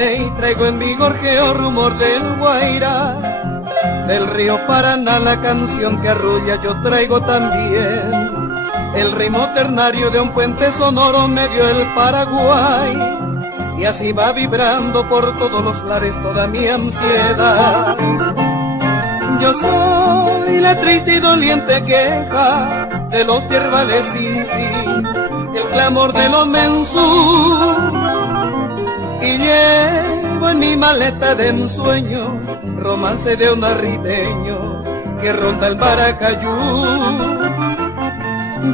Hey, traigo en mi gorjeo rumor del Guairá, del río Paraná la canción que arrulla yo traigo también. El ritmo ternario de un puente sonoro me dio el Paraguay, y así va vibrando por todos los lares toda mi ansiedad. Yo soy la triste y doliente queja de los yerbales sin fin, el clamor de los mensú, y llevo en mi maleta de ensueño romance de un arribeño que ronda el Maracayú.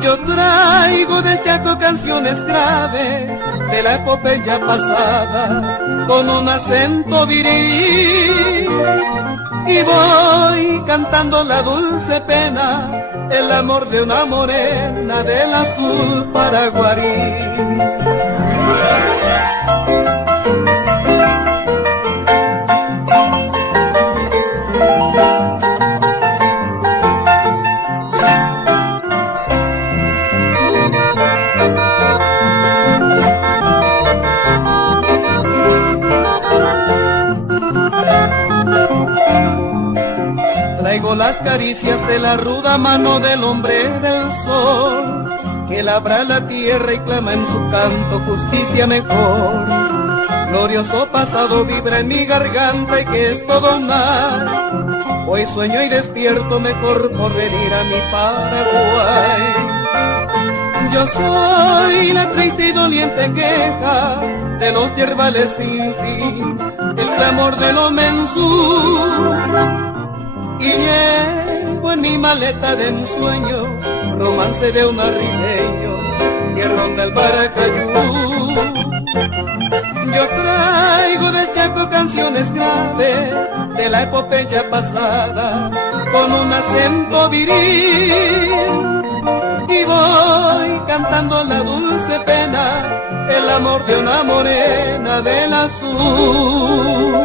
Yo traigo del Chaco canciones graves de la epopeya pasada con un acento viril, y voy cantando la dulce pena, el amor de una morena del azul paraguarí. Traigo las caricias de la ruda mano del hombre del sol, que labra la tierra y clama en su canto justicia mejor. Glorioso pasado vibra en mi garganta y que es todo un mar. Hoy sueño y despierto mejor por venir a mi Paraguay. Yo soy la triste y doliente queja de los yerbales sin fin, el clamor de los mensú, y llevo en mi maleta de ensueño romance de un arribeño que ronda el Maracayú. Yo traigo del Chaco canciones graves de la epopeya pasada con un acento viril, y voy cantando la dulce pena, el amor de una morena del azul.